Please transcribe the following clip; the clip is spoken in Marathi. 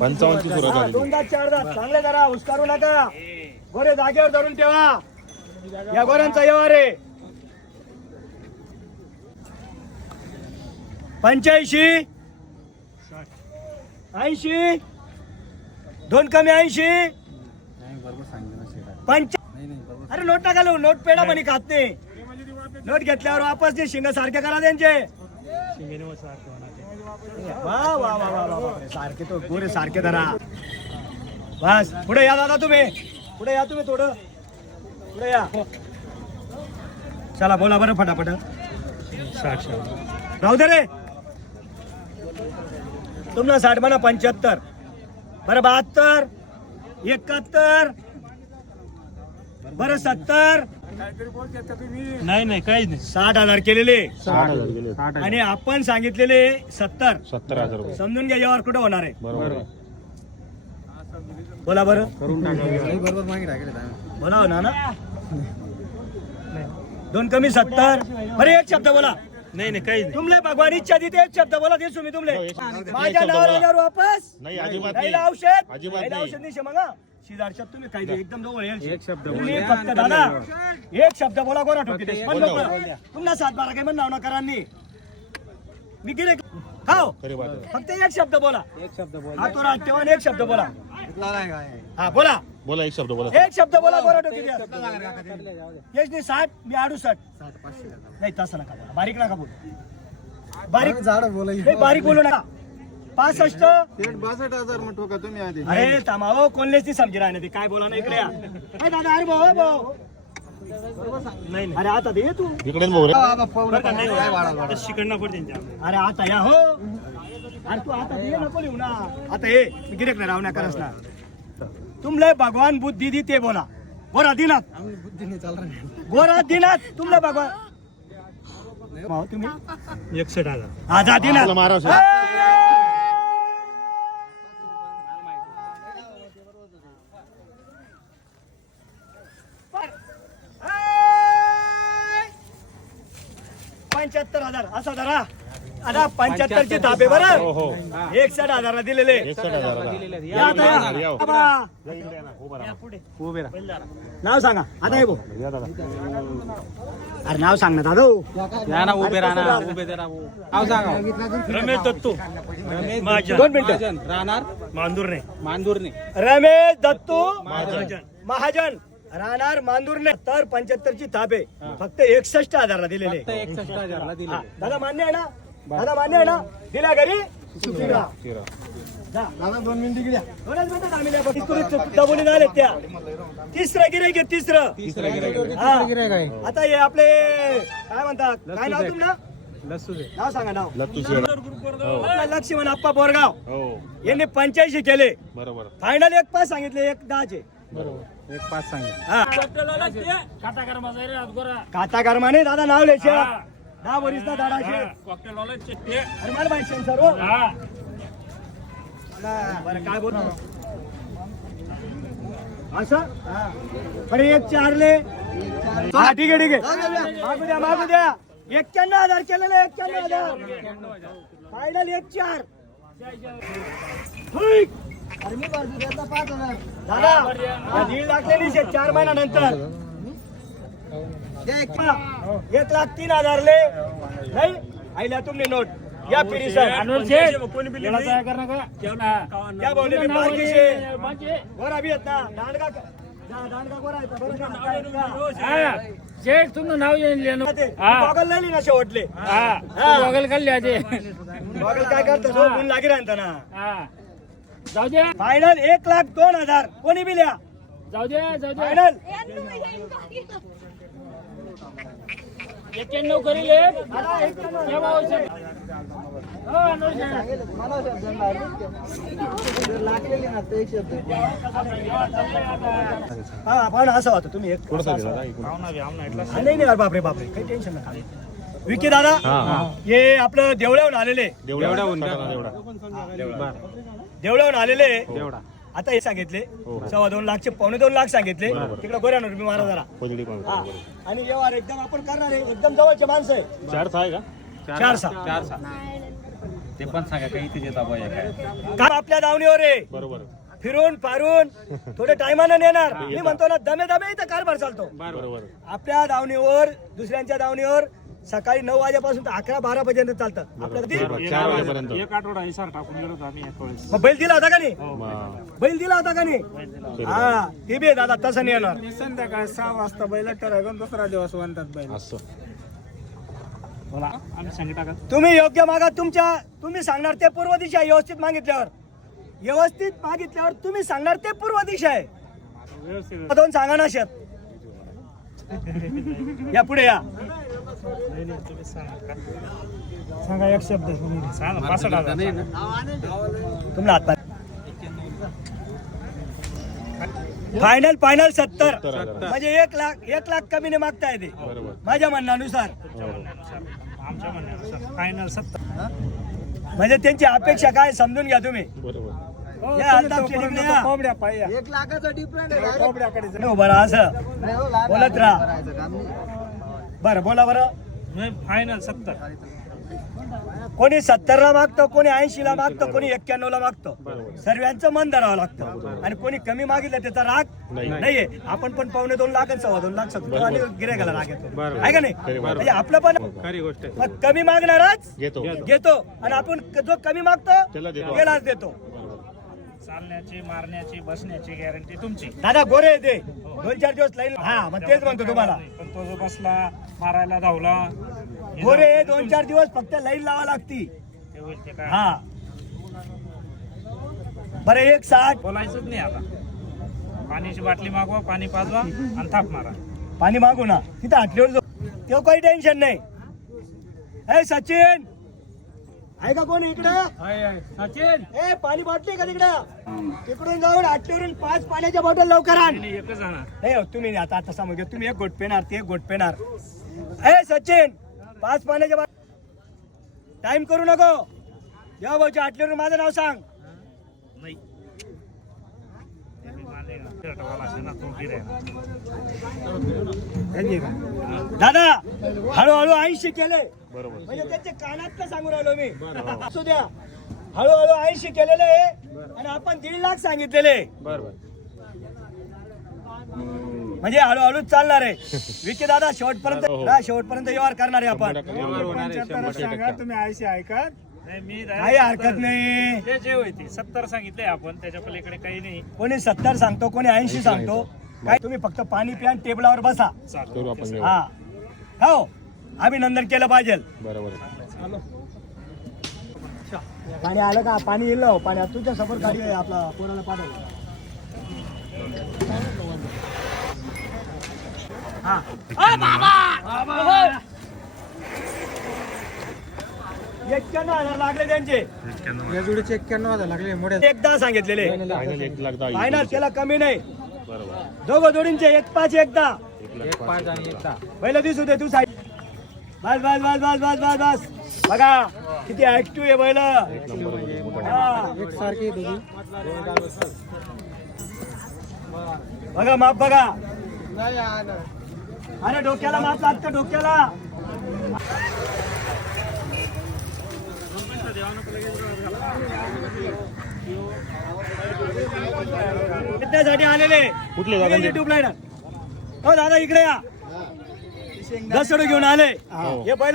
पंचावन्नची सुरुवात हा, झाली दोनदा चारदा चांगले जरा हुसकारू नका. गोरे जागेवर धरून ठेवा. या गोऱ्यांचा येवा रे पंच्याऐंशी. ऐंशी. दोन कमी ऐंशी. पंच अरे नोट नका लावू. नोट पेडा म्हणे खात नाही. नोट घेतल्यावर वापस ते शिंग सारखे करा त्यांचे. वा वा वा वा वा सारखे तो गोरे सारखे धरा. बस पुढे या दादा तुम्ही. पुढे या तुम्ही थोडं. पुढे या. चला बोला बरं फटाफट. राहू दे रे. तुम्हाला साठ म्हणा पंच्याहत्तर. बरं बहात्तर. एकाहत्तर. बरं सत्तर. नाही नाही काहीच नाही. साठ हजार केलेले. साठ हजार गेले आणि आपण सांगितलेले सत्तर. सत्तर हजार रुपये. समजून घ्या यावर कुठं होणार आहे? बरोबर. आहे. बोला बरं. बरोबर मागे टाकले बोला हो ना दोन कमी सत्तर. बरे एक शब्द बोला. नाही नाही काहीच नाही. तुमले भगवान इच्छा देते एक शब्द बोला देसू मी तुमले. माझ्या नावावर. आल्यावर वापस. नाही अजिबात नाही नाही. औषध. अजिबात नाही नाही. औषध नाही मगा शिजारच्यात तुम्ही काही नाही, एकदम जवळ येईल. एक शब्द तुम्ही बोलूया. फक्त दादा एक शब्द बोला गोरा ठोकी बोला. लोकं, तुम्हाला सात बारा काही म्हण नाव ना करांनी मी गिरे खाओ. फक्त एक शब्द बोला. एक शब्द बोल हा तो राज ठेवा आणि एक शब्द बोला. काय? हा बोला. बोला एक शब्द बोला. एक शब्द बोला गोरा ठोकी द्या यश नाही साठ मी अडुसठ नाही तसं नका बोला. बारीक नका बोलू. बारीक झाड नाही बारीक बोलू नका. पासष्ट? एक बासष्ट हजार मग ठोका तुम्ही आधी? अरे थांबा हो कोणलेच नाही समजी राहिले ते. काय बोला ना इकडे या. ए दादा अरे भाऊ भाऊ. नाही अरे आता दे तू. इकडे रे का नाही पडते अरे आता या हो. अरे तू आता दे नको लिहू ना. आता ये मी गिरेक ना रावण्या करस ना. तुमले भगवान बुद्धी दी ते बोला. गोरा दिनात. बुद्धीने चाल रहा गोरा दिनात तुमले भगवान. भाऊ, तुम्ही एकसठ हजार. आजा दिनात. आपला महाराष्ट्र पंच्याहत्तर हजार. असा धरा. आता पंच्याहत्तरचे तापे हो बरं. हो एकसठ हजारला दिलेले. एकसठ हजार या आता. या. या. बाबा, उभे राहा. नाव सांगा. आता ये भाऊ या दादा. अरे नाव सांग ना दादा. हो. या ना उभे राहा ना उभे राहा नाव सांगा. रमेश दत्तू. महाजन. दोन मिनिटं. महाजन. राहणार? मांदूरने. मांदूरने. रमेश दत्तू. महाजन. महाजन. राहणार मांदूरने. तर पंच्याहत्तर ची थापे फक्त एकसष्ट हजारला दिलेले फक्त एकसष्ट हजारला हा, दिले दादा मान्य आहे ना? दादा मान्य आहे ना? दिला घरी? शिरा. जा. दोनच मिनिटं थांबले आपण. झाले त्या. तिसरं गिराईक आहे तिसरं. तिसरा गिरायक हा. गिरायक आहे. आता हे आपले काय म्हणतात? काय नाव दे नाव सांगा नाव. शिरा आपलं लक्ष्मण आप्पा बोरगाव हो. यांनी पंच्याऐंशी केले. बरोबर. फायनल एक पाच सांगितले एक दहाचे. बरोबर. एक पाच सांगितलं. हा. काता कर्माने दादा नाव लिहायचे दहा वरीस ना दाडाचे अरे मला माहिती आहे सर हो. बरं काय बोल असं? बरं एक चारले. हा ठीक आहे ठीक आहे. मागू द्या मागू द्या. एक्क्याण्णव हजार केलेले एक्क्याण्णव हजार. फायनल एक चार. दादा हा दीड लाख चार महिन्यानंतर. एक लाख तीन हजार ले. नाही आईला तुमने नोट. या पिरी सर. कोणी बिल क्या बोले मी बारकी शे गोरा भी आहेत ना. दांडगा दांडगा गोरा? शेठ तुमचं नाव येईल गॉगल नाही ना शेवटले? बघल काढले गॉगल काय करतो गुण लागी राहता ना. जाऊ दे. फायनल एक लाख दोन हजार. कोणी बी लिहा. जाऊ दे जाऊ दे. फायनल एक्क्याण्णव करील एक. या. हो. हा पण असं होतं. तुम्ही एक. नाही नाही अरे बापरे बापरे. काही टेन्शन नका. विकी दादा हे आपलं देवळ्याहून आलेले. देवढा देवळ्याहून आलेले. आता हे सांगितले. सव्वा दोन लाखचे पावणे दोन लाख सांगितले. तिकडे गोऱ्यानं रुपये मारा जरा. हा. आणि व्यवहार एकदम आपण करणार आहे. एकदम जवळचे माणसं आहे. चारचा आहे का? चार सहा. चार सहा. ते पण सांगा काही बाया काय? का आपल्या दावणीवर आहे. बरोबर. फिरून फारून थोडे टायमानं नेणार. मी म्हणतो ना दमे दमे इथं कारभार चालतो. बरोबर. आपल्या दावणीवर दुसऱ्यांच्या दावणीवर सकाळी नऊ वाजेपासून तर अकरा बारा पर्यंत चालतं. आपल्या कधी बरोबर. चार वाजेपर्यंत. एक आठवडा हिसार टाकून गेलो होतो आम्ही एक वेळेस. मग बैल दिला होता का नाही? मग बैल दिला होता का नाही? हा ते बी आहे दादा तसं नाही येणार. संध्याकाळी सहा वाजता बैल ठरवून दुसरा दिवस म्हणतात बैल. असं. बोला आम्ही सांगितलं का? तुम्ही योग्य मागा तुमच्या तुम्ही सांगणार ते पूर्व दिशा आहे व्यवस्थित मागितल्यावर. व्यवस्थित मागितल्यावर तुम्ही सांगणार ते पूर्व दिशा आहे. व्यवस्थित दोन सांगा ना शेत. या पुढे या. नाही, नाही, तुम्ही सांगा एक शब्द. सांगा पासष्ट हजार. तुम्हाला हात फायनल फायनल सत्तर. म्हणजे एक लाख एक लाख कमी नाही मागता येते बरोबर. माझ्या म्हणण्यानुसार. आमच्या म्हणण्यानुसार. फायनल सत्तर. म्हणजे त्यांची अपेक्षा काय समजून घ्या तुम्ही. बरोबर या अल्ताफ शेट्टीकडे या. कोंबड्या पाहिजे एक लाखाचा डिफरंट आहे कोंबड्याकडे नाही उभं राहा असं. बोलत राहा. बरं बोला बरं. नाही फायनल सत्तर. कोणी सत्तर ला मागतो कोणी ऐंशी ला मागतो कोणी एक्क्याण्णव ला मागतो सर्वांचं मन धरावं लागतं. आणि कोणी कमी मागितलं त्याचा राग नाही. नाहीये. आपण पण पावणे दोन लाख आणि सव्वा दोन लाख सत्तर आणि गिरायकाला राग येतो. आहे का नाही? खरी. म्हणजे आपलं पण खरी गोष्ट आहे. मग कमी मागणारच घेतो. घेतो. आणि आपण क- जो कमी मागतो त्याला देतो. त्यालाच देतो. चालण्याची मारण्याची बसण्याची गॅरंटी तुमची. दादा गोरे आहे ते. दोन चार दिवस लाईन हा मग तेच म्हणतो तुम्हाला. पण तो जो बसला मारायला धावला हे गोरे दोन चार दिवस फक्त लाईन लावा लागती. ते होईल ते काय? हा. बरं एक साठ. बोलायचंच नाही आता. पाण्याची बाटली मागवा पाणी पाजवा आणि थाप मारा. पाणी मागू ना. तिथं आटल्यावर जो तेव्हा काही टेन्शन नाही. ए सचिन! आहे का कोण इकडं? सचिन? ए पाणी बाटली का तिकडं? तिकडून जाऊन आटल्यावरून पाच पाण्याच्या बॉटल लवकर आण. एकच हो, तुम्ही आता आता समज तुम्ही एक गोट पेणार ते एक गोट पेणार. ए सचिन पाच पाण्याच्या टाइम करू नको. जेव्हा भाऊच्या आटल्यावरून माझं नाव सांग. नाही ते मी मानेगा. शर्टवाला असेल ना, तो गिरायला. दादा हळूहळू ऐंशी केले बरोबर. म्हणजे त्यांचे कानात सांगू राहिलो मी. असू द्या. हळूहळू ऐंशी केलेले आहे आणि आपण दीड लाख सांगितलेले बरोबर. म्हणजे हळूहळू चालणार आहे. विकी दादा शेवटपर्यंत हो, हो. शेवटपर्यंत व्यवहार करणार आहे आपण. पंच्याहत्तर सांगा तुम्ही ऐंशी ऐका. नाही, मी काही हरकत नाही. ते जे होते सत्तर सांगितले आपण त्याच्या पलीकडे काही नाही. कोणी सत्तर सांगतो कोणी ऐंशी सांगतो. काय तुम्ही फक्त पाणी प्या आणि टेबलावर बसा. करू आपण. हा. हो अभिनंदन केलं पाहिजे. बरोबर आहे. पाणी आलं का? पाणी येईल हो, पाणी तुझ्या समोर गाडी आहे आपला कोणाला पाठव. हा. एक्क्याण्णव हजार लागले त्यांचे. या जोडीचे एक्क्याण्णव हजार लागले मोठ्या एकदा सांगितलेले. फायनल एक लाख दहा फायनल त्याला कमी नाही. बरोबर. दोघं जोडींचे एक पाच एकदा एक लाख पाच पहिलं दिसू दे तू साईड बस बस बस बस बस बस बस. बघा किती ऍक्टिव्ह आहे बैल. एक नंबरमध्ये मोठा हा. एक सारखी दोघी. बघा माप बघा. अरे डोक्याला माप लागतं डोक्याला. साठी आलेले कुठले? युट्यूब लाईन हो दादा इकडे या दसडू घेऊन आले हो. हे पहिला